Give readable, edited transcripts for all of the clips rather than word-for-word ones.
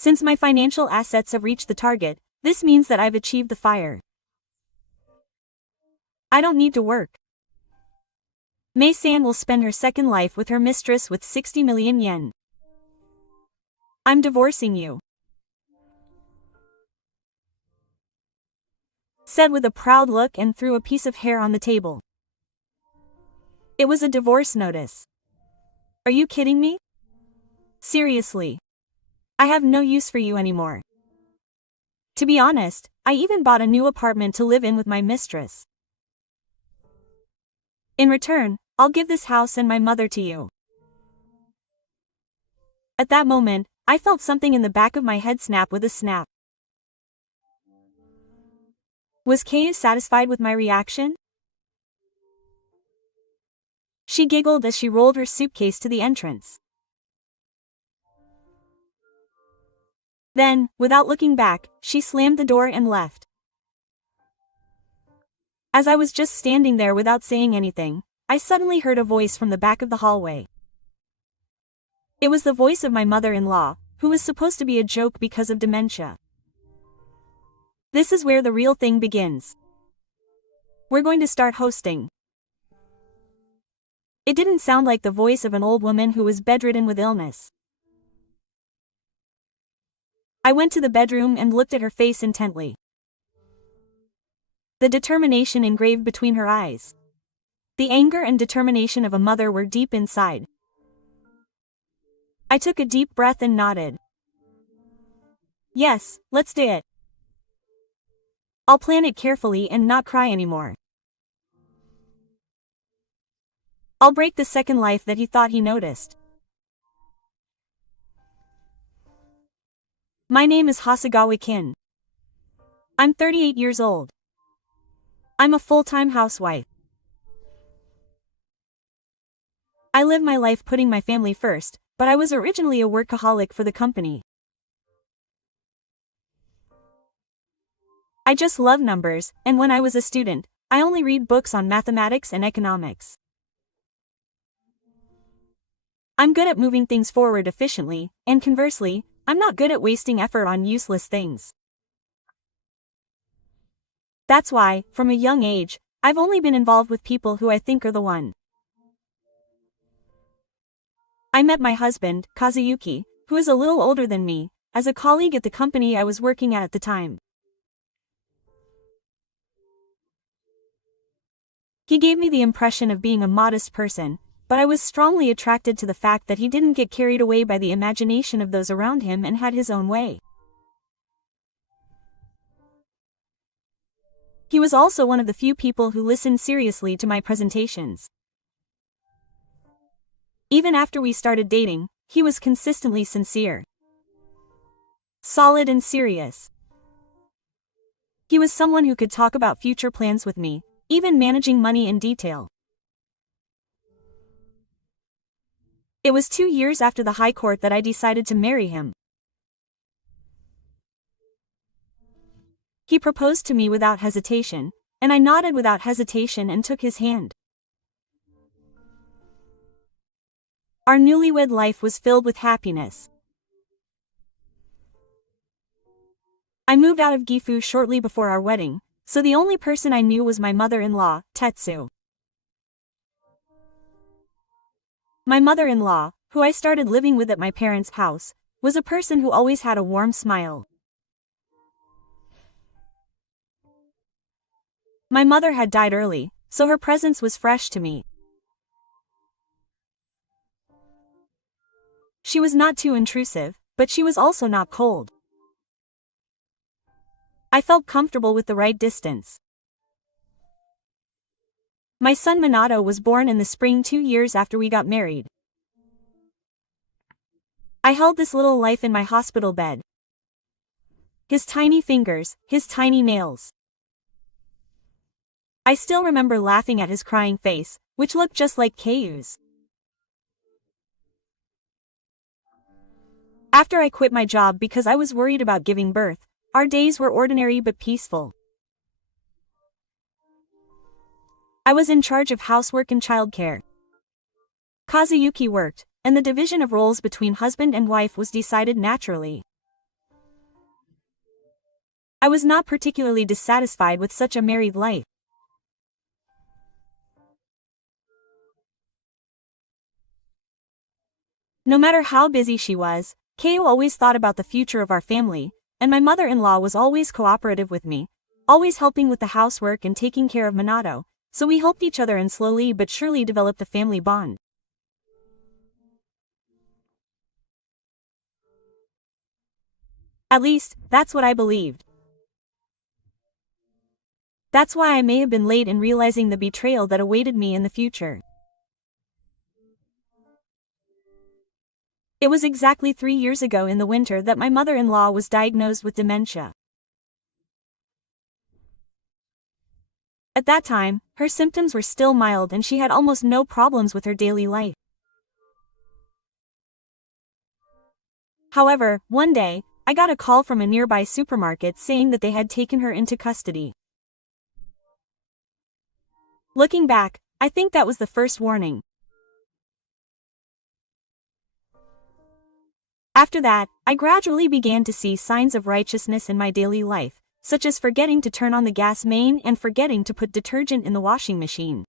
Since my financial assets have reached the target, this means that I've achieved the fire. I don't need to work. Mei-san will spend her second life with her mistress with 60 million yen. I'm divorcing you. Said with a proud look and threw a piece of hair on the table. It was a divorce notice. Are you kidding me? Seriously. I have no use for you anymore. To be honest, I even bought a new apartment to live in with my mistress. In return, I'll give this house and my mother to you. At that moment, I felt something in the back of my head snap with a snap. Was Keiyu satisfied with my reaction? She giggled as she rolled her suitcase to the entrance. Then, without looking back, she slammed the door and left. As I was just standing there without saying anything, I suddenly heard a voice from the back of the hallway. It was the voice of my mother-in-law, who was supposed to be a joke because of dementia. This is where the real thing begins. We're going to start hosting. It didn't sound like the voice of an old woman who was bedridden with illness. I went to the bedroom and looked at her face intently. The determination engraved between her eyes. The anger and determination of a mother were deep inside. I took a deep breath and nodded. Yes, let's do it. I'll plan it carefully and not cry anymore. I'll break the second life that he thought he noticed. My name is Hasegawa Kin. I'm 38 years old. I'm a full-time housewife. I live my life putting my family first, but I was originally a workaholic for the company. I just love numbers, and when I was a student, I only read books on mathematics and economics. I'm good at moving things forward efficiently, and conversely, I'm not good at wasting effort on useless things. That's why, from a young age, I've only been involved with people who I think are the one. I met my husband, Kazuyuki, who is a little older than me, as a colleague at the company I was working at the time. He gave me the impression of being a modest person, but I was strongly attracted to the fact that he didn't get carried away by the imagination of those around him and had his own way. He was also one of the few people who listened seriously to my presentations. Even after we started dating, he was consistently sincere, solid and serious. He was someone who could talk about future plans with me, even managing money in detail. It was 2 years after the High Court that I decided to marry him. He proposed to me without hesitation, and I nodded without hesitation and took his hand. Our newlywed life was filled with happiness. I moved out of Gifu shortly before our wedding, so the only person I knew was my mother-in-law, Tetsu. My mother-in-law, who I started living with at my parents' house, was a person who always had a warm smile. My mother had died early, so her presence was fresh to me. She was not too intrusive, but she was also not cold. I felt comfortable with the right distance. My son Minato was born in the spring 2 years after we got married. I held this little life in my hospital bed. His tiny fingers, his tiny nails. I still remember laughing at his crying face, which looked just like Keiyu's. After I quit my job because I was worried about giving birth, our days were ordinary but peaceful. I was in charge of housework and childcare. Kazuyuki worked, and the division of roles between husband and wife was decided naturally. I was not particularly dissatisfied with such a married life. No matter how busy she was, Keo always thought about the future of our family, and my mother-in-law was always cooperative with me, always helping with the housework and taking care of Minato, so we helped each other and slowly but surely developed a family bond. At least, that's what I believed. That's why I may have been late in realizing the betrayal that awaited me in the future. It was exactly 3 years ago in the winter that my mother-in-law was diagnosed with dementia. At that time, her symptoms were still mild and she had almost no problems with her daily life. However, one day, I got a call from a nearby supermarket saying that they had taken her into custody. Looking back, I think that was the first warning. After that, I gradually began to see signs of righteousness in my daily life, such as forgetting to turn on the gas main and forgetting to put detergent in the washing machine.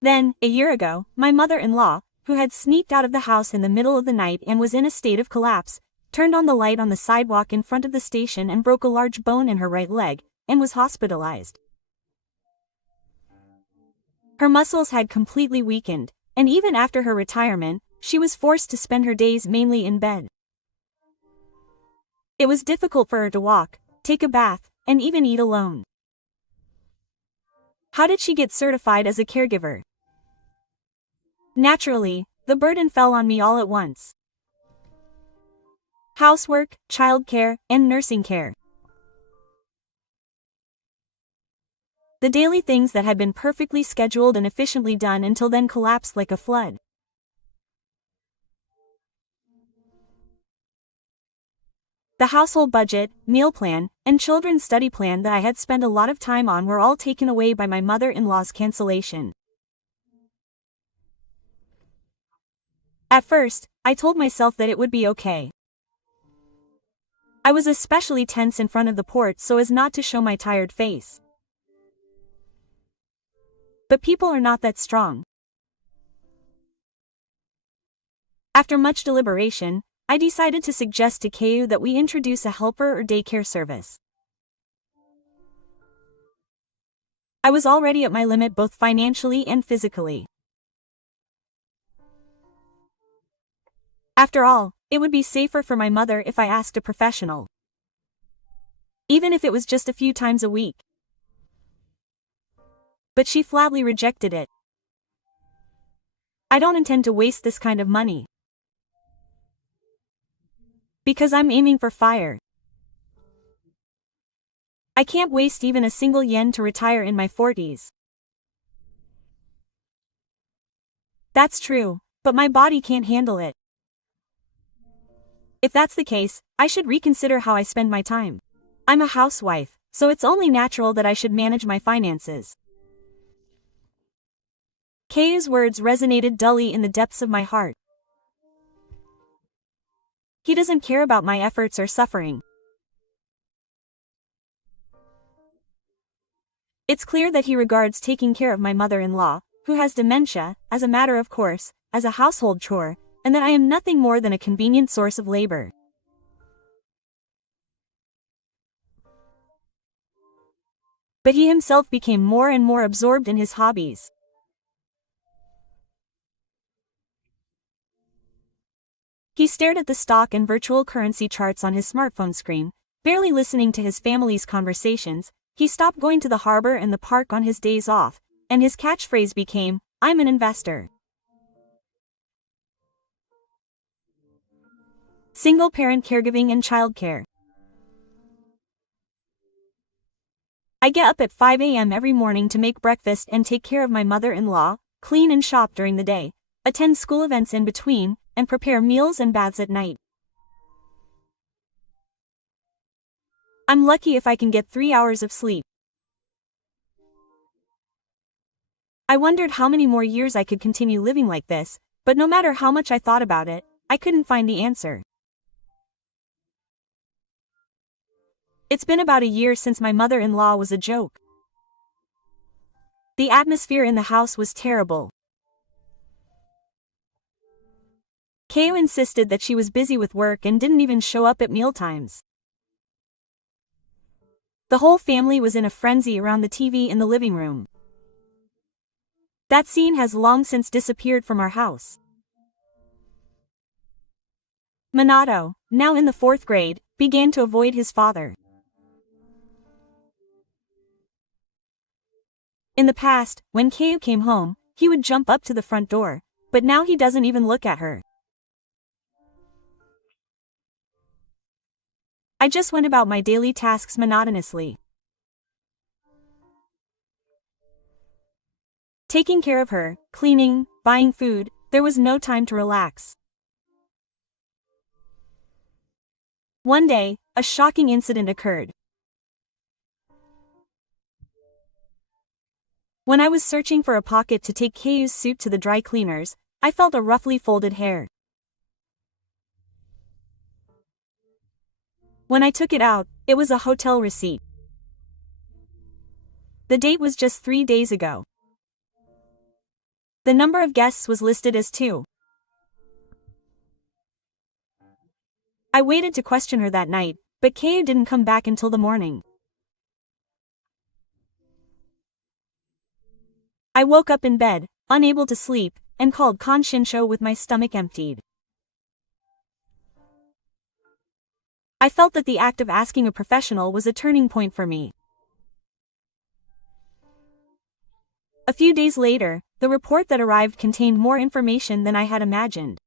Then, a year ago, my mother-in-law, who had sneaked out of the house in the middle of the night and was in a state of collapse, turned on the light on the sidewalk in front of the station and broke a large bone in her right leg, and was hospitalized. Her muscles had completely weakened, and even after her retirement, she was forced to spend her days mainly in bed. It was difficult for her to walk, take a bath, and even eat alone. How did she get certified as a caregiver? Naturally, the burden fell on me all at once. Housework, childcare, and nursing care. The daily things that had been perfectly scheduled and efficiently done until then collapsed like a flood. The household budget, meal plan, and children's study plan that I had spent a lot of time on were all taken away by my mother-in-law's cancellation. At first, I told myself that it would be okay. I was especially tense in front of the port so as not to show my tired face. But people are not that strong. After much deliberation, I decided to suggest to Keiyu that we introduce a helper or daycare service. I was already at my limit both financially and physically. After all, it would be safer for my mother if I asked a professional. Even if it was just a few times a week. But she flatly rejected it. I don't intend to waste this kind of money. Because I'm aiming for fire. I can't waste even a single yen to retire in my 40s. That's true, but my body can't handle it. If that's the case, I should reconsider how I spend my time. I'm a housewife, so it's only natural that I should manage my finances. Keiyu's words resonated dully in the depths of my heart. He doesn't care about my efforts or suffering. It's clear that he regards taking care of my mother-in-law, who has dementia, as a matter of course, as a household chore, and that I am nothing more than a convenient source of labor. But he himself became more and more absorbed in his hobbies. He stared at the stock and virtual currency charts on his smartphone screen, barely listening to his family's conversations. He stopped going to the harbor and the park on his days off, and his catchphrase became, "I'm an investor." Single-parent caregiving and childcare. I get up at 5 a.m. every morning to make breakfast and take care of my mother-in-law, clean and shop during the day, attend school events in between, and prepare meals and baths at night. I'm lucky if I can get 3 hours of sleep. I wondered how many more years I could continue living like this, but no matter how much I thought about it, I couldn't find the answer. It's been about a year since my mother-in-law was a joke. The atmosphere in the house was terrible. Keo insisted that she was busy with work and didn't even show up at mealtimes. The whole family was in a frenzy around the TV in the living room. That scene has long since disappeared from our house. Minato, now in the 4th grade, began to avoid his father. In the past, when Keo came home, he would jump up to the front door, but now he doesn't even look at her. I just went about my daily tasks monotonously. Taking care of her, cleaning, buying food, there was no time to relax. One day, a shocking incident occurred. When I was searching for a pocket to take Keo's suit to the dry cleaners, I felt a roughly folded hair. When I took it out, it was a hotel receipt. The date was just 3 days ago. The number of guests was listed as 2. I waited to question her that night, but Keo didn't come back until the morning. I woke up in bed, unable to sleep, and called Konshinsho with my stomach emptied. I felt that the act of asking a professional was a turning point for me. A few days later, the report that arrived contained more information than I had imagined.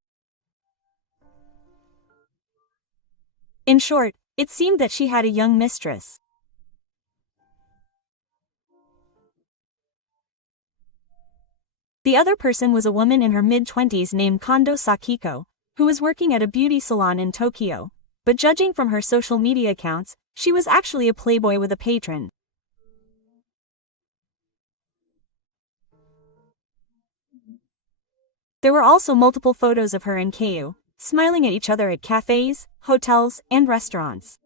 In short, it seemed that she had a young mistress. The other person was a woman in her mid-20s named Kondo Sakiko, who was working at a beauty salon in Tokyo, but judging from her social media accounts, she was actually a playboy with a patron. There were also multiple photos of her and Keo, smiling at each other at cafes, hotels, and restaurants.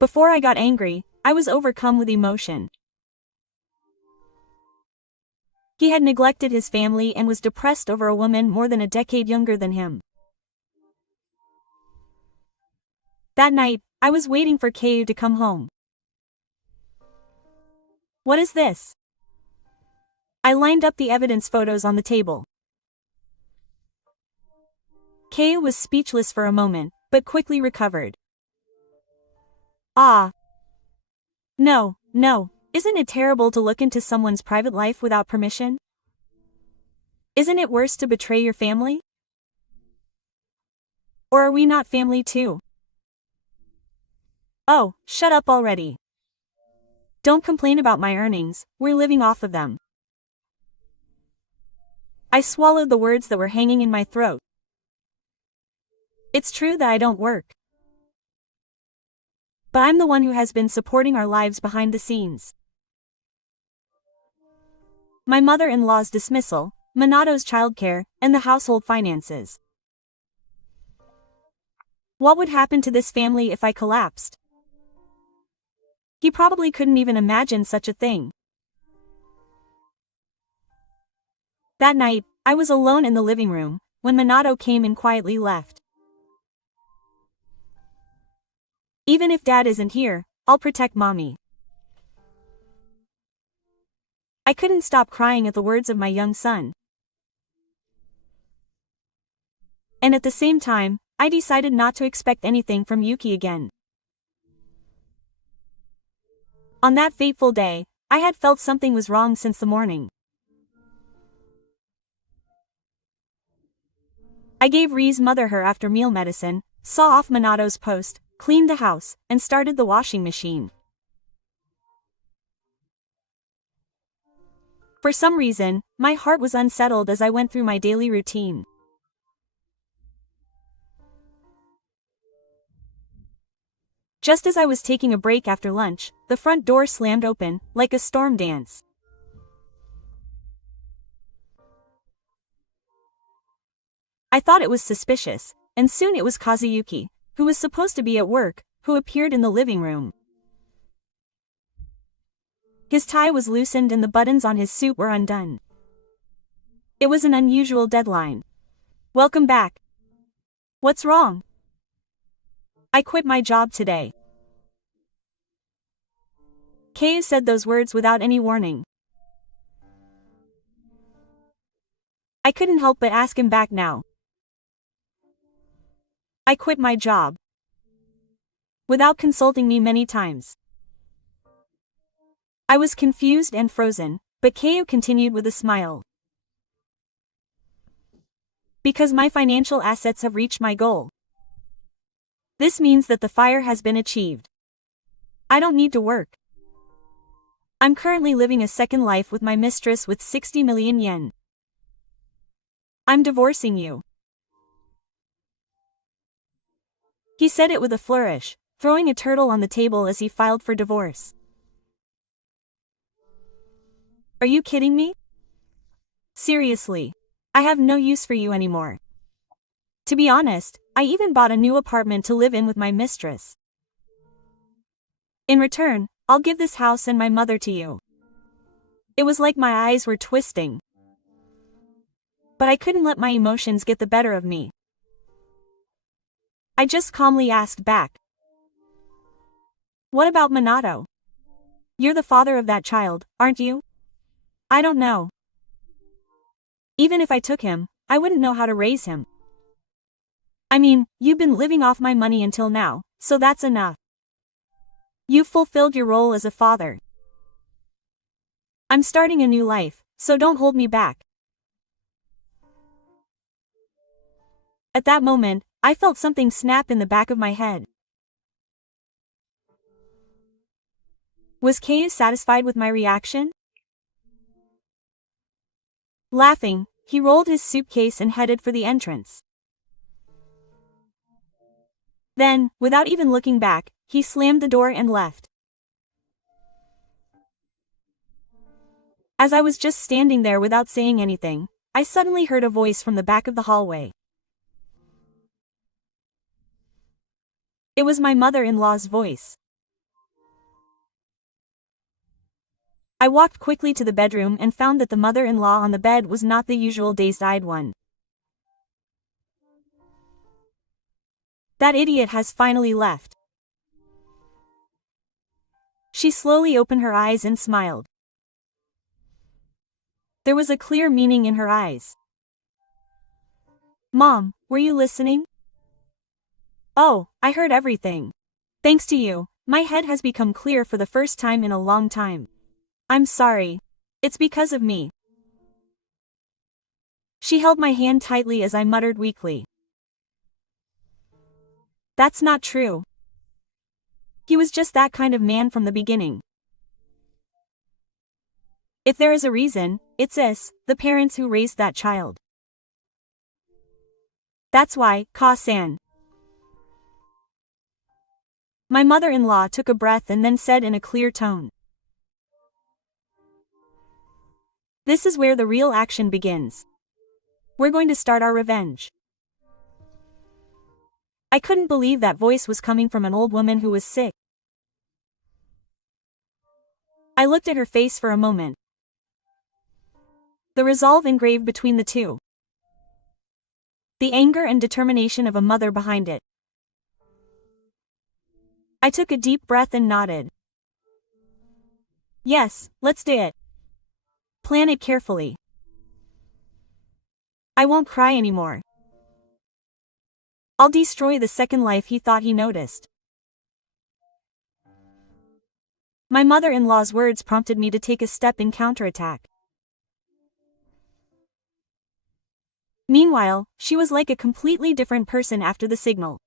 Before I got angry, I was overcome with emotion. He had neglected his family and was depressed over a woman more than a decade younger than him. That night, I was waiting for Keo to come home. What is this? I lined up the evidence photos on the table. Keo was speechless for a moment, but quickly recovered. Ah. No, isn't it terrible to look into someone's private life without permission? Isn't it worse to betray your family? Or are we not family too? Oh, shut up already. Don't complain about my earnings, we're living off of them. I swallowed the words that were hanging in my throat. It's true that I don't work. But I'm the one who has been supporting our lives behind the scenes. My mother-in-law's dismissal, Minato's childcare, and the household finances. What would happen to this family if I collapsed? He probably couldn't even imagine such a thing. That night, I was alone in the living room, when Minato came and quietly left. Even if Dad isn't here, I'll protect Mommy. I couldn't stop crying at the words of my young son. And at the same time, I decided not to expect anything from Yuki again. On that fateful day, I had felt something was wrong since the morning. I gave Ri's mother her after-meal medicine, saw off Minato's post, cleaned the house, and started the washing machine. For some reason, my heart was unsettled as I went through my daily routine. Just as I was taking a break after lunch, the front door slammed open, like a storm dance. I thought it was suspicious, and soon it was Kazuyuki, who was supposed to be at work, who appeared in the living room. His tie was loosened and the buttons on his suit were undone. It was an unusual deadline. Welcome back. What's wrong? I quit my job today. Keiyu said those words without any warning. I couldn't help but ask him back now. I quit my job. Without consulting me many times. I was confused and frozen, but Keiyu continued with a smile. Because my financial assets have reached my goal. This means that the fire has been achieved. I don't need to work. I'm currently living a second life with my mistress with 60 million yen. I'm divorcing you. He said it with a flourish, throwing a turtle on the table as he filed for divorce. Are you kidding me? Seriously. I have no use for you anymore. To be honest, I even bought a new apartment to live in with my mistress. In return, I'll give this house and my mother to you. It was like my eyes were twisting. But I couldn't let my emotions get the better of me. I just calmly asked back. What about Minato? You're the father of that child, aren't you? I don't know. Even if I took him, I wouldn't know how to raise him. I mean, you've been living off my money until now, so that's enough. You've fulfilled your role as a father. I'm starting a new life, so don't hold me back. At that moment, I felt something snap in the back of my head. Was Keiyu satisfied with my reaction? Laughing, he rolled his suitcase and headed for the entrance. Then, without even looking back, he slammed the door and left. As I was just standing there without saying anything, I suddenly heard a voice from the back of the hallway. It was my mother-in-law's voice. I walked quickly to the bedroom and found that the mother-in-law on the bed was not the usual dazed-eyed one. That idiot has finally left. She slowly opened her eyes and smiled. There was a clear meaning in her eyes. Mom, were you listening? Oh, I heard everything. Thanks to you, my head has become clear for the first time in a long time. I'm sorry. It's because of me. She held my hand tightly as I muttered weakly. That's not true. He was just that kind of man from the beginning. If there is a reason, it's us, the parents who raised that child. That's why, Ka-san. My mother-in-law took a breath and then said in a clear tone. This is where the real action begins. We're going to start our revenge. I couldn't believe that voice was coming from an old woman who was sick. I looked at her face for a moment. The resolve engraved between the two. The anger and determination of a mother behind it. I took a deep breath and nodded. Yes, let's do it. Plan it carefully. I won't cry anymore. I'll destroy the second life he thought he noticed. My mother-in-law's words prompted me to take a step in counterattack. Meanwhile, she was like a completely different person after the signal.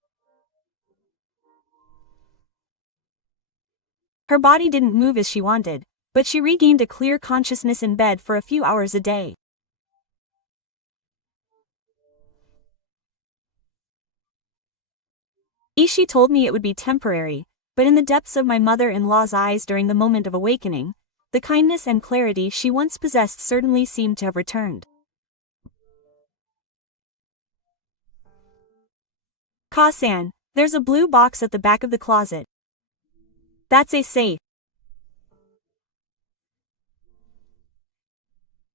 Her body didn't move as she wanted, but she regained a clear consciousness in bed for a few hours a day. Ishii told me it would be temporary, but in the depths of my mother-in-law's eyes during the moment of awakening, the kindness and clarity she once possessed certainly seemed to have returned. Ka-san, There's a blue box at the back of the closet. That's a safe.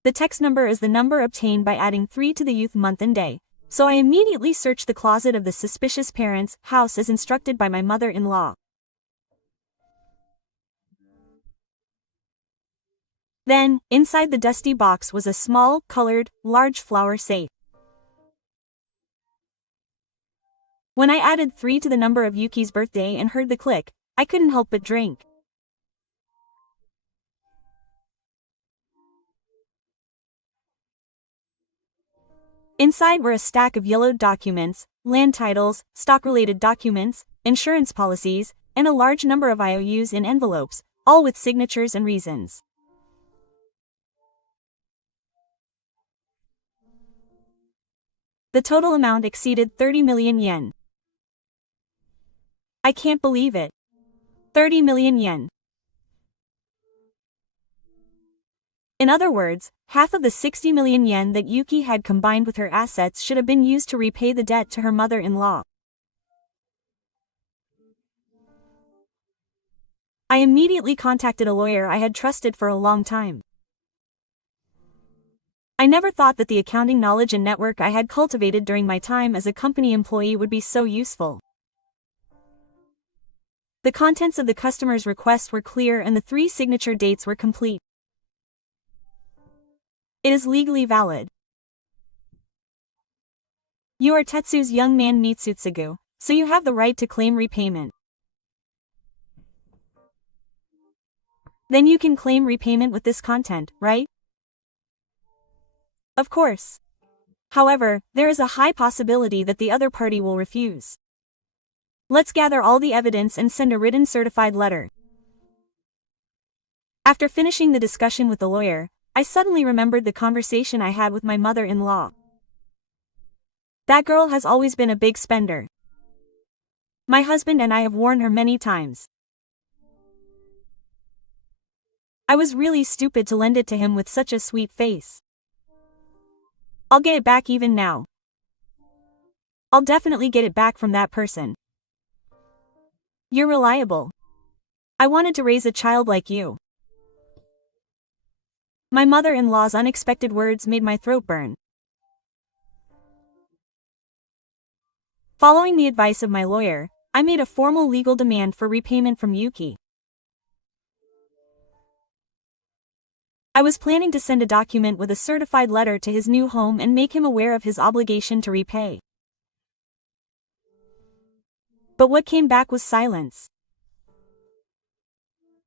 The text number is the number obtained by adding 3 to the youth month and day, so I immediately searched the closet of the suspicious parent's house as instructed by my mother-in-law. Then, inside the dusty box was a small, colored, large flower safe. When I added 3 to the number of Yuki's birthday and heard the click, I couldn't help but drink. Inside were a stack of yellowed documents, land titles, stock-related documents, insurance policies, and a large number of IOUs in envelopes, all with signatures and reasons. The total amount exceeded 30 million yen. I can't believe it. 30 million yen. In other words, half of the 60 million yen that Yuki had combined with her assets should have been used to repay the debt to her mother-in-law. I immediately contacted a lawyer I had trusted for a long time. I never thought that the accounting knowledge and network I had cultivated during my time as a company employee would be so useful. The contents of the customer's request were clear and the 3 signature dates were complete. It is legally valid. You are Tetsu's young man Mitsutsugu, so you have the right to claim repayment. Then you can claim repayment with this content, right? Of course. However, there is a high possibility that the other party will refuse. Let's gather all the evidence and send a written certified letter. After finishing the discussion with the lawyer, I suddenly remembered the conversation I had with my mother-in-law. That girl has always been a big spender. My husband and I have warned her many times. I was really stupid to lend it to him with such a sweet face. I'll get it back even now. I'll definitely get it back from that person. You're reliable. I wanted to raise a child like you. My mother-in-law's unexpected words made my throat burn. Following the advice of my lawyer, I made a formal legal demand for repayment from Yuki. I was planning to send a document with a certified letter to his new home and make him aware of his obligation to repay. But what came back was silence.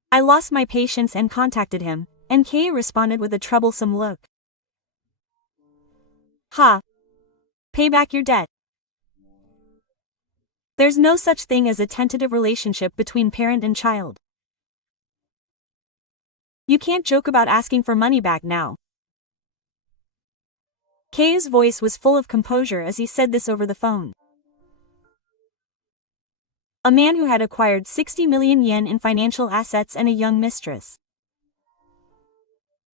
I lost my patience and contacted him, and Kei responded with a troublesome look. Ha! Pay back your debt. There's no such thing as a tentative relationship between parent and child. You can't joke about asking for money back now. Kei's voice was full of composure as he said this over the phone. A man who had acquired 60 million yen in financial assets and a young mistress.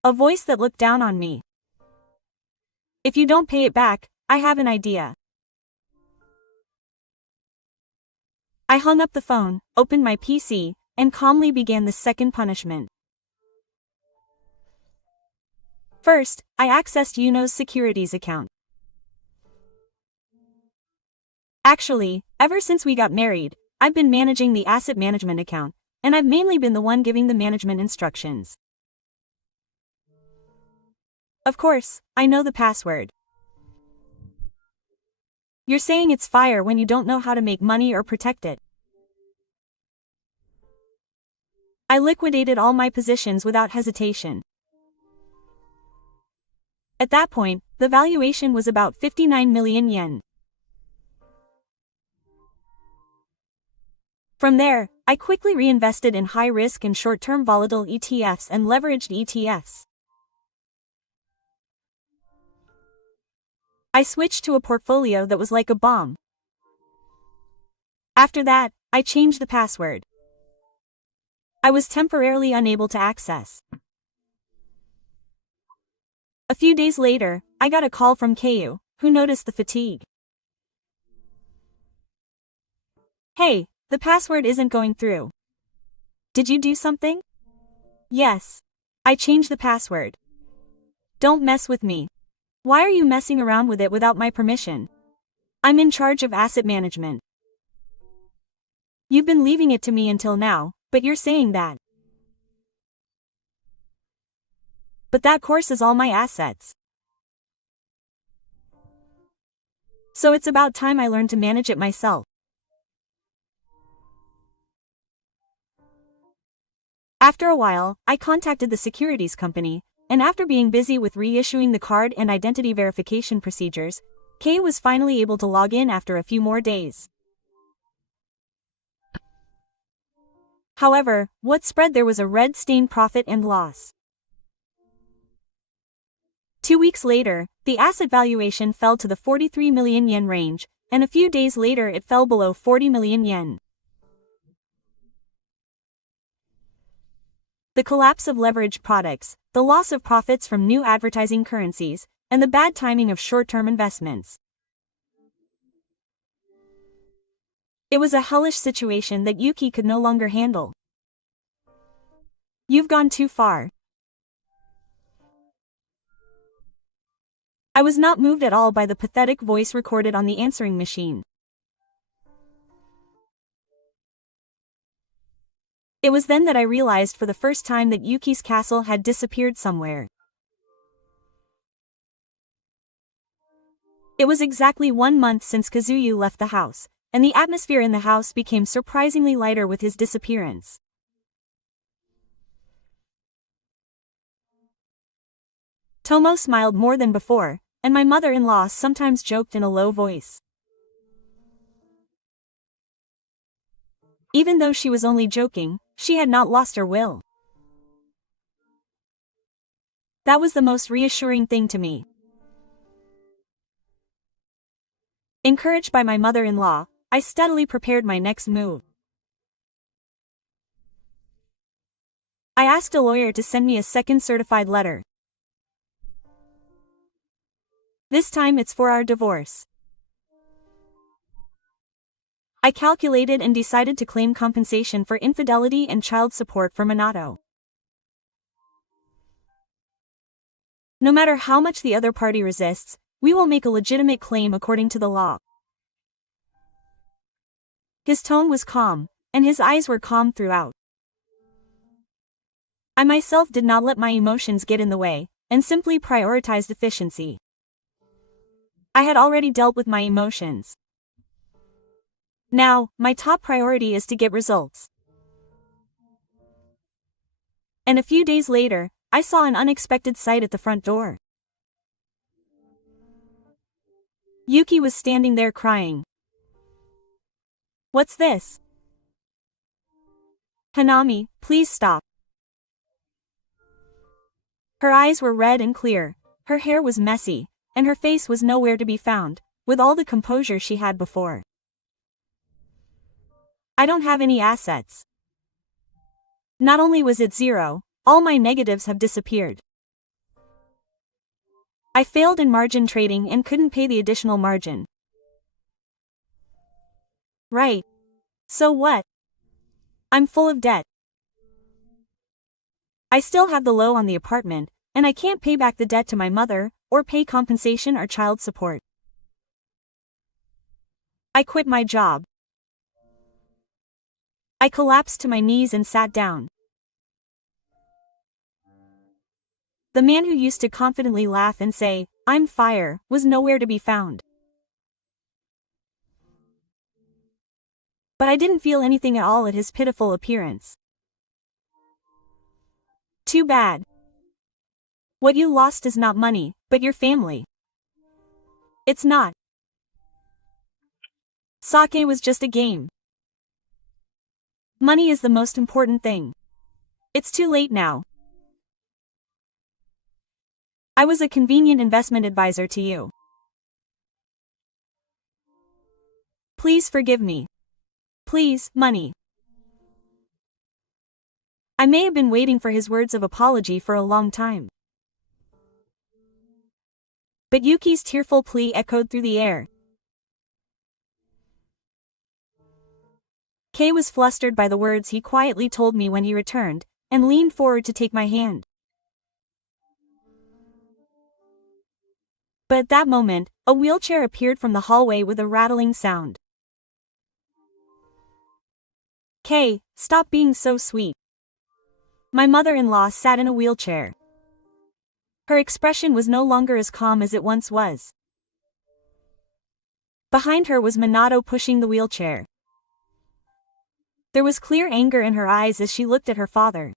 A voice that looked down on me. If you don't pay it back, I have an idea. I hung up the phone, opened my PC, and calmly began the second punishment. First, I accessed Yuno's securities account. Actually, ever since we got married, I've been managing the asset management account, and I've mainly been the one giving the management instructions. Of course, I know the password. You're saying it's fire when you don't know how to make money or protect it. I liquidated all my positions without hesitation. At that point, the valuation was about 59 million yen. From there, I quickly reinvested in high-risk and short-term volatile ETFs and leveraged ETFs. I switched to a portfolio that was like a bomb. After that, I changed the password. I was temporarily unable to access. A few days later, I got a call from Keiyu, who noticed the fatigue. Hey, the password isn't going through. Did you do something? Yes. I changed the password. Don't mess with me. Why are you messing around with it without my permission? I'm in charge of asset management. You've been leaving it to me until now, but you're saying that. But that course is all my assets. So it's about time I learned to manage it myself. After a while, I contacted the securities company, and after being busy with reissuing the card and identity verification procedures, Kay was finally able to log in after a few more days. However, what spread there was a red-stained profit and loss. 2 weeks later, the asset valuation fell to the 43 million yen range, and a few days later it fell below 40 million yen. The collapse of leveraged products, the loss of profits from new advertising currencies, and the bad timing of short-term investments. It was a hellish situation that Yuki could no longer handle. You've gone too far. I was not moved at all by the pathetic voice recorded on the answering machine. It was then that I realized for the first time that Yuki's castle had disappeared somewhere. It was exactly 1 month since Kazuyu left the house, and the atmosphere in the house became surprisingly lighter with his disappearance. Tomo smiled more than before, and my mother-in-law sometimes joked in a low voice. Even though she was only joking, she had not lost her will. That was the most reassuring thing to me. Encouraged by my mother-in-law, I steadily prepared my next move. I asked a lawyer to send me a second certified letter. This time it's for our divorce. I calculated and decided to claim compensation for infidelity and child support for Minato. No matter how much the other party resists, we will make a legitimate claim according to the law. His tone was calm, and his eyes were calm throughout. I myself did not let my emotions get in the way, and simply prioritized efficiency. I had already dealt with my emotions. Now, my top priority is to get results. And a few days later, I saw an unexpected sight at the front door. Yuki was standing there crying. What's this? Hanami, please stop. Her eyes were red and clear, her hair was messy, and her face was nowhere to be found, with all the composure she had before. I don't have any assets. Not only was it zero, all my negatives have disappeared. I failed in margin trading and couldn't pay the additional margin. Right. So what? I'm full of debt. I still have the loan on the apartment, and I can't pay back the debt to my mother, or pay compensation or child support. I quit my job. I collapsed to my knees and sat down. The man who used to confidently laugh and say, "I'm fire," was nowhere to be found. But I didn't feel anything at all at his pitiful appearance. Too bad. What you lost is not money, but your family. It's not. Sake was just a game. Money is the most important thing. It's too late now. I was a convenient investment advisor to you. Please forgive me. Please, money. I may have been waiting for his words of apology for a long time. But Yuki's tearful plea echoed through the air. Kay was flustered by the words he quietly told me when he returned, and leaned forward to take my hand. But at that moment, a wheelchair appeared from the hallway with a rattling sound. Kay, stop being so sweet. My mother-in-law sat in a wheelchair. Her expression was no longer as calm as it once was. Behind her was Minato pushing the wheelchair. There was clear anger in her eyes as she looked at her father.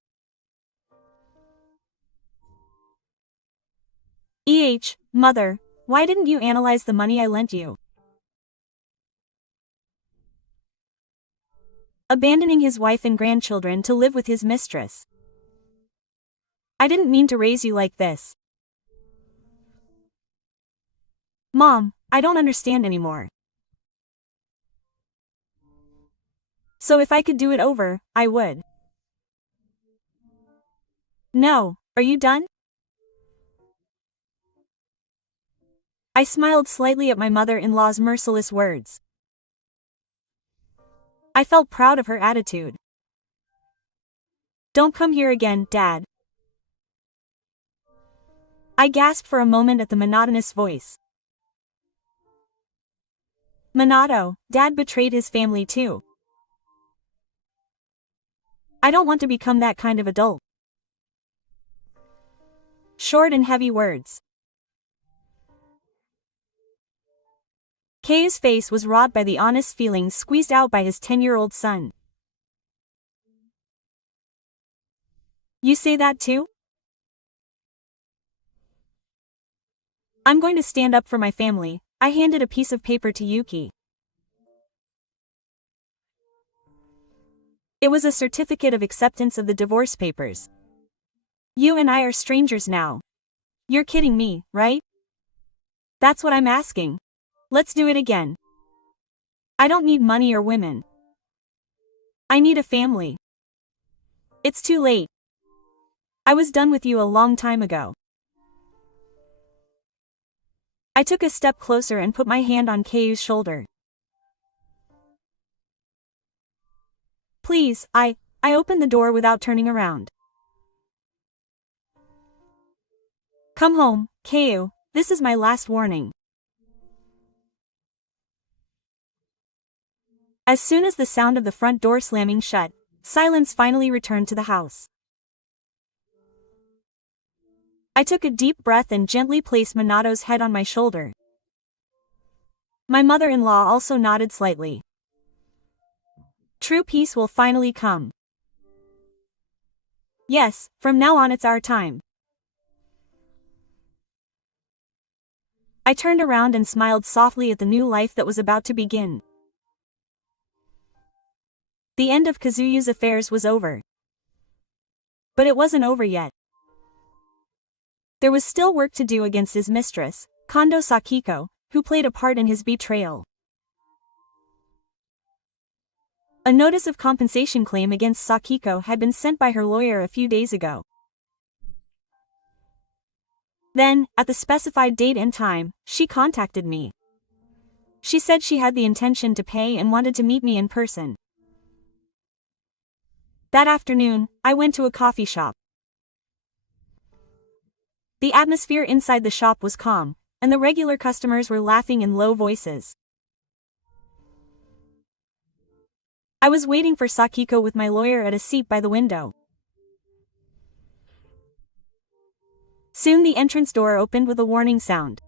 Mother, why didn't you analyze the money I lent you? Abandoning his wife and grandchildren to live with his mistress. I didn't mean to raise you like this. Mom, I don't understand anymore. So if I could do it over, I would. No, are you done? I smiled slightly at my mother-in-law's merciless words. I felt proud of her attitude. Don't come here again, Dad. I gasped for a moment at the monotonous voice. Minato, Dad betrayed his family too. I don't want to become that kind of adult. Short and heavy words. Kay's face was wrought by the honest feelings squeezed out by his 10-year-old son. You say that too? I'm going to stand up for my family. I handed a piece of paper to Yuki. It was a certificate of acceptance of the divorce papers. You and I are strangers now. You're kidding me, right? That's what I'm asking. Let's do it again. I don't need money or women. I need a family. It's too late. I was done with you a long time ago. I took a step closer and put my hand on Kayu's shoulder. Please, I opened the door without turning around. Come home, Kayu, this is my last warning. As soon as the sound of the front door slamming shut, silence finally returned to the house. I took a deep breath and gently placed Minato's head on my shoulder. My mother-in-law also nodded slightly. True peace will finally come. Yes, from now on it's our time. I turned around and smiled softly at the new life that was about to begin. The end of Kazuyu's affairs was over. But it wasn't over yet. There was still work to do against his mistress, Kondo Sakiko, who played a part in his betrayal. A notice of compensation claim against Sakiko had been sent by her lawyer a few days ago. Then, at the specified date and time, she contacted me. She said she had the intention to pay and wanted to meet me in person. That afternoon, I went to a coffee shop. The atmosphere inside the shop was calm, and the regular customers were laughing in low voices. I was waiting for Sakiko with my lawyer at a seat by the window. Soon the entrance door opened with a warning sound.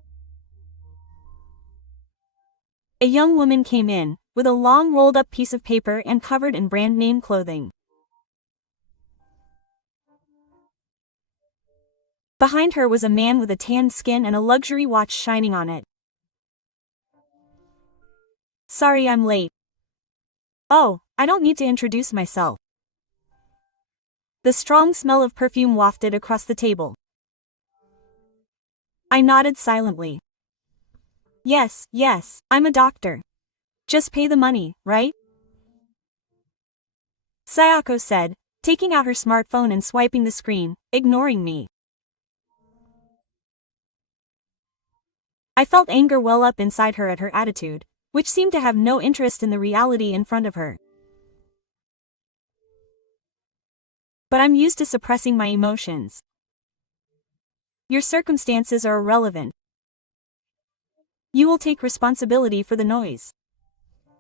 A young woman came in, with a long rolled-up piece of paper and covered in brand-name clothing. Behind her was a man with a tanned skin and a luxury watch shining on it. Sorry I'm late. Oh, I don't need to introduce myself. The strong smell of perfume wafted across the table. I nodded silently. Yes, I'm a doctor. Just pay the money, right? Sayako said, taking out her smartphone and swiping the screen, ignoring me. I felt anger well up inside her at her attitude, which seemed to have no interest in the reality in front of her. but I'm used to suppressing my emotions. Your circumstances are irrelevant. You will take responsibility for the noise.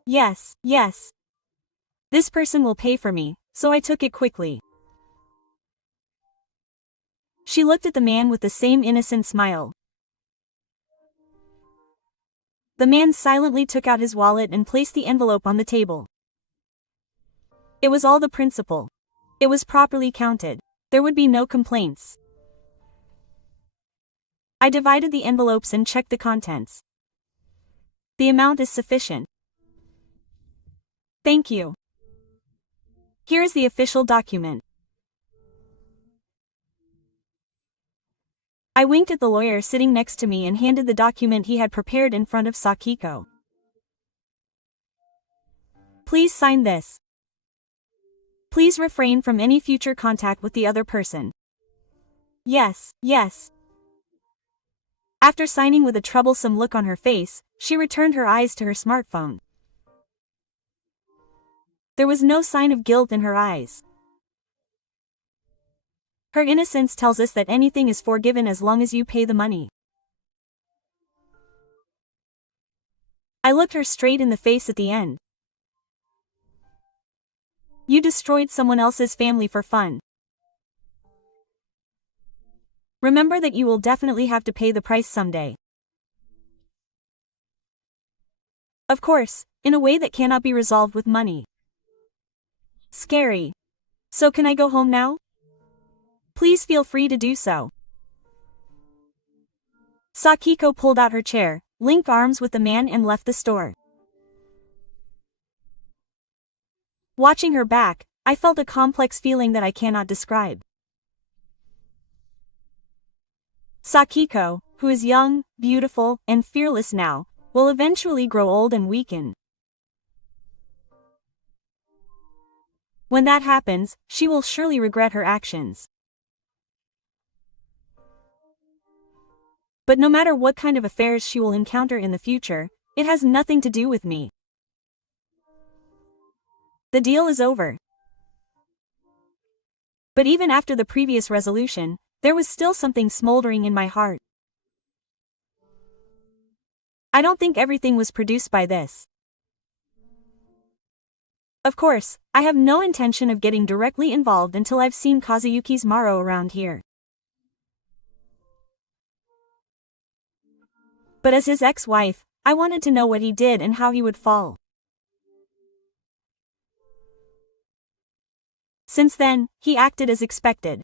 Yes, yes. This person will pay for me, so I took it quickly. She looked at the man with the same innocent smile. The man silently took out his wallet and placed the envelope on the table. It was all the principal. It was properly counted. There would be no complaints. I divided the envelopes and checked the contents. The amount is sufficient. Thank you. Here is the official document. I winked at the lawyer sitting next to me and handed the document he had prepared in front of Sakiko. Please sign this. Please refrain from any future contact with the other person. Yes, yes. After signing with a troublesome look on her face, she returned her eyes to her smartphone. There was no sign of guilt in her eyes. Her innocence tells us that anything is forgiven as long as you pay the money. I looked her straight in the face at the end. You destroyed someone else's family for fun. Remember that you will definitely have to pay the price someday. Of course, in a way that cannot be resolved with money. Scary. So can I go home now? Please feel free to do so. Sakiko pulled out her chair, linked arms with the man and left the store. Watching her back, I felt a complex feeling that I cannot describe. Sakiko, who is young, beautiful, and fearless now, will eventually grow old and weaken. When that happens, she will surely regret her actions. But no matter what kind of affairs she will encounter in the future, it has nothing to do with me. The deal is over. But even after the previous resolution, there was still something smoldering in my heart. I don't think everything was produced by this. Of course, I have no intention of getting directly involved until I've seen Kazuyuki's Maro around here. But as his ex-wife, I wanted to know what he did and how he would fall. Since then, he acted as expected.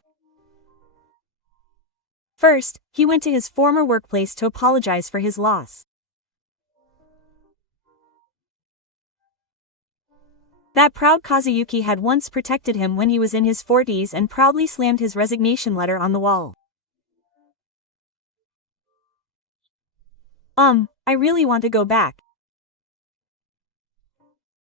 First, he went to his former workplace to apologize for his loss. That proud Kazuyuki had once protected him when he was in his 40s and proudly slammed his resignation letter on the wall. I really want to go back.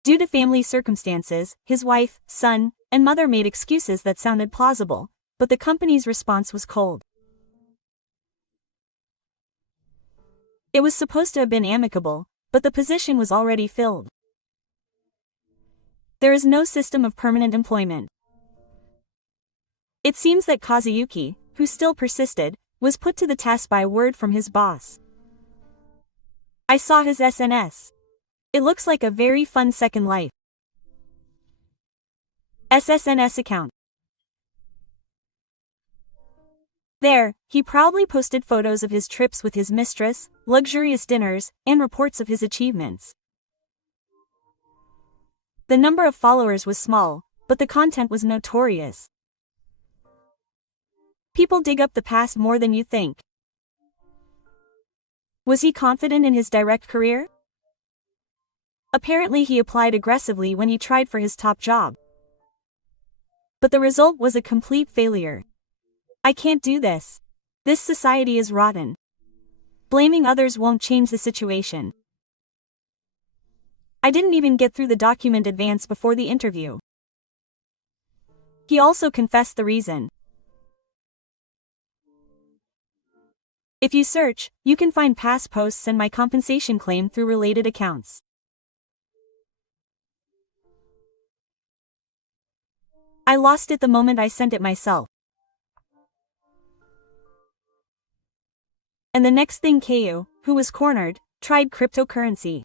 Due to family circumstances, his wife, son, and mother made excuses that sounded plausible, but the company's response was cold. It was supposed to have been amicable, but the position was already filled. There is no system of permanent employment. It seems that Kazuyuki, who still persisted, was put to the test by a word from his boss. I saw his SNS. It looks like a very fun second life. SSNS account. There, he proudly posted photos of his trips with his mistress, luxurious dinners, and reports of his achievements. The number of followers was small, but the content was notorious. People dig up the past more than you think. Was he confident in his direct career? Apparently he applied aggressively when he tried for his top job. But the result was a complete failure. I can't do this. This society is rotten. Blaming others won't change the situation. I didn't even get through the document advance before the interview. He also confessed the reason. If you search, you can find past posts and my compensation claim through related accounts. I lost it the moment I sent it myself. And the next thing Kyu, who was cornered, tried cryptocurrency.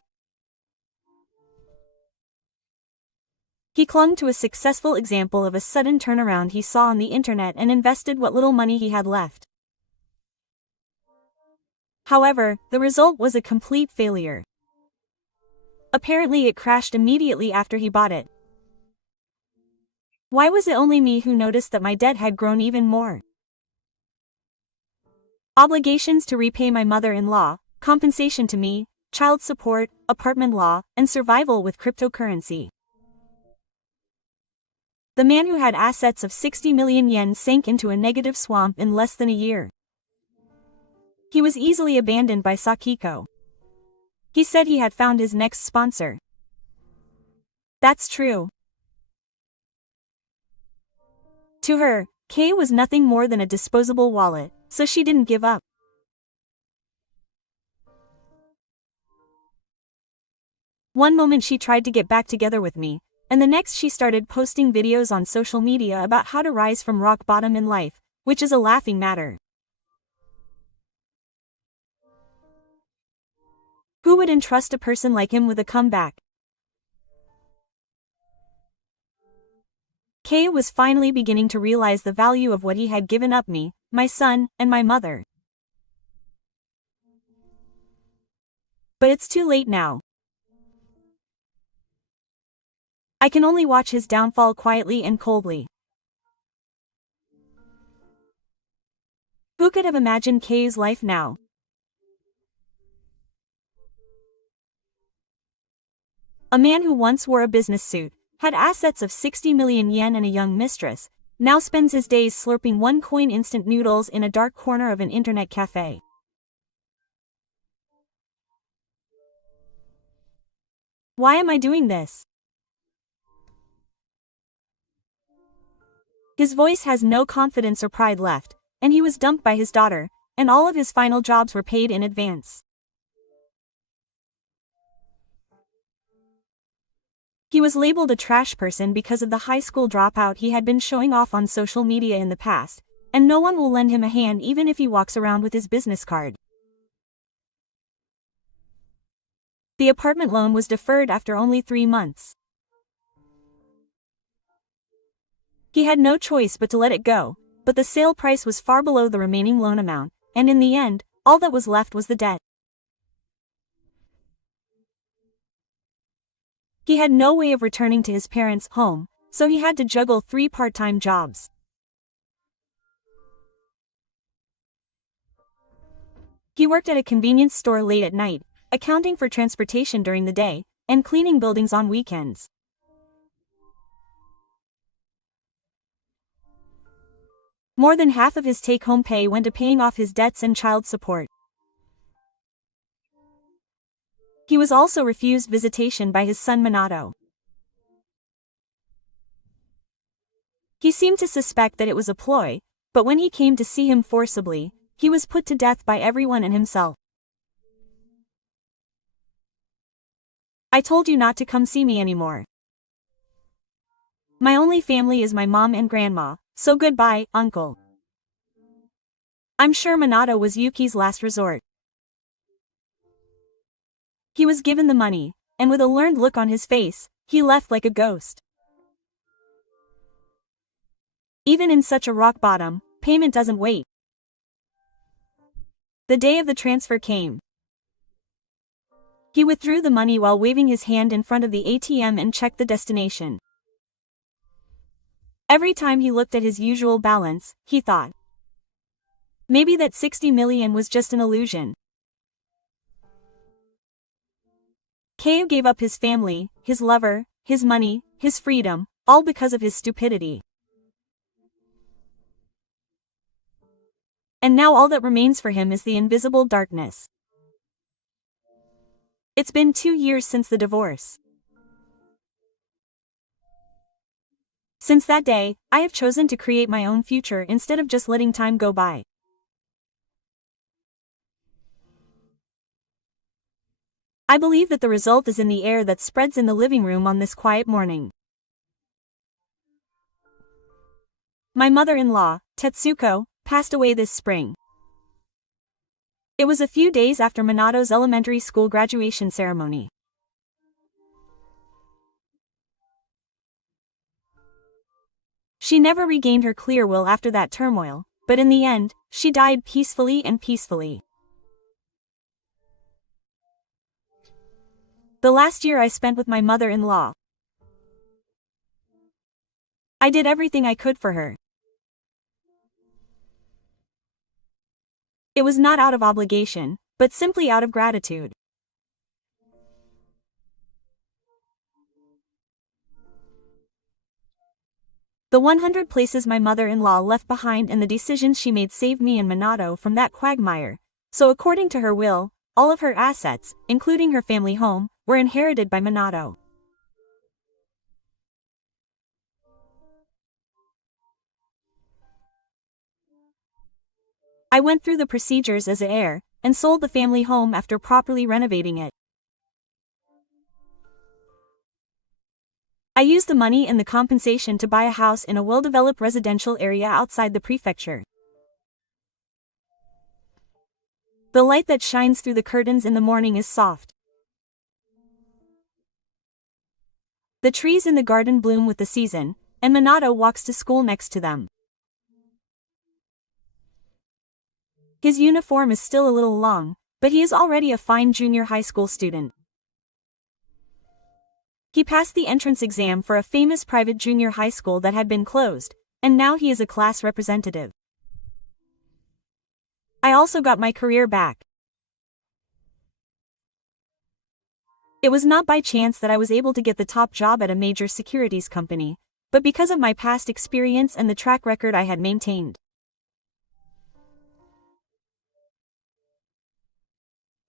He clung to a successful example of a sudden turnaround he saw on the internet and invested what little money he had left. However, the result was a complete failure. Apparently it crashed immediately after he bought it. Why was it only me who noticed that my debt had grown even more? Obligations to repay my mother-in-law, compensation to me, child support, apartment law, and survival with cryptocurrency. The man who had assets of 60 million yen sank into a negative swamp in less than a year. He was easily abandoned by Sakiko. He said he had found his next sponsor. That's true. To her, Kay was nothing more than a disposable wallet, so she didn't give up. One moment she tried to get back together with me, and the next she started posting videos on social media about how to rise from rock bottom in life, which is a laughing matter. Who would entrust a person like him with a comeback? Kay was finally beginning to realize the value of what he had given up me, my son, and my mother. But it's too late now. I can only watch his downfall quietly and coldly. Who could have imagined Kay's life now? A man who once wore a business suit, had assets of 60 million yen and a young mistress, now spends his days slurping one-coin instant noodles in a dark corner of an internet cafe. Why am I doing this? His voice has no confidence or pride left, and he was dumped by his daughter, and all of his final jobs were paid in advance. He was labeled a trash person because of the high school dropout he had been showing off on social media in the past, and no one will lend him a hand even if he walks around with his business card. The apartment loan was deferred after only 3 months. He had no choice but to let it go, but the sale price was far below the remaining loan amount, and in the end, all that was left was the debt. He had no way of returning to his parents' home, so he had to juggle 3 part-time jobs. He worked at a convenience store late at night, accounting for transportation during the day, and cleaning buildings on weekends. More than half of his take-home pay went to paying off his debts and child support. He was also refused visitation by his son Minato. He seemed to suspect that it was a ploy, but when he came to see him forcibly, he was put to death by everyone and himself. I told you not to come see me anymore. My only family is my mom and grandma, so goodbye, uncle. I'm sure Minato was Yuki's last resort. He was given the money, and with a learned look on his face, he left like a ghost. Even in such a rock bottom, payment doesn't wait. The day of the transfer came. He withdrew the money while waving his hand in front of the ATM and checked the destination. Every time he looked at his usual balance, he thought, maybe that 60 million was just an illusion. Kyu gave up his family, his lover, his money, his freedom, all because of his stupidity. And now all that remains for him is the invisible darkness. It's been 2 years since the divorce. Since that day, I have chosen to create my own future instead of just letting time go by. I believe that the result is in the air that spreads in the living room on this quiet morning. My mother-in-law, Tetsuko, passed away this spring. It was a few days after Minato's elementary school graduation ceremony. She never regained her clear will after that turmoil, but in the end, she died peacefully and peacefully. The last year I spent with my mother-in-law. I did everything I could for her. It was not out of obligation, but simply out of gratitude. The 100 places my mother-in-law left behind and the decisions she made saved me and Minato from that quagmire, so according to her will, all of her assets, including her family home, were inherited by Minato. I went through the procedures as heir, and sold the family home after properly renovating it. I used the money and the compensation to buy a house in a well-developed residential area outside the prefecture. The light that shines through the curtains in the morning is soft. The trees in the garden bloom with the season, and Minato walks to school next to them. His uniform is still a little long, but he is already a fine junior high school student. He passed the entrance exam for a famous private junior high school that had been closed, and now he is a class representative. I also got my career back. It was not by chance that I was able to get the top job at a major securities company, but because of my past experience and the track record I had maintained.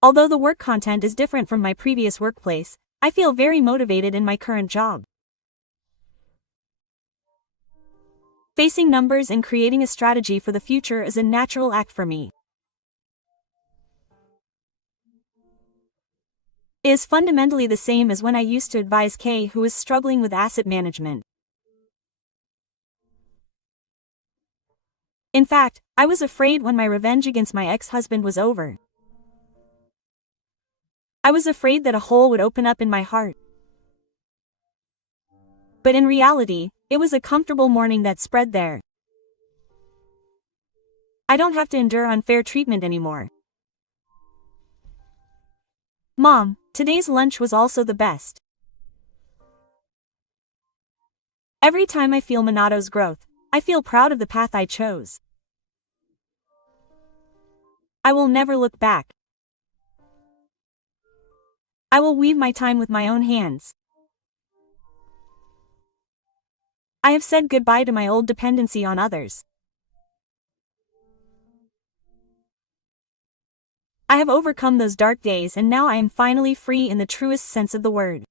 Although the work content is different from my previous workplace, I feel very motivated in my current job. Facing numbers and creating a strategy for the future is a natural act for me. It is fundamentally the same as when I used to advise Kay, who was struggling with asset management. In fact, I was afraid when my revenge against my ex-husband was over. I was afraid that a hole would open up in my heart. But in reality, it was a comfortable morning that spread there. I don't have to endure unfair treatment anymore. Mom, today's lunch was also the best. Every time I feel Minato's growth, I feel proud of the path I chose. I will never look back. I will weave my time with my own hands. I have said goodbye to my old dependency on others. I have overcome those dark days and now I am finally free in the truest sense of the word.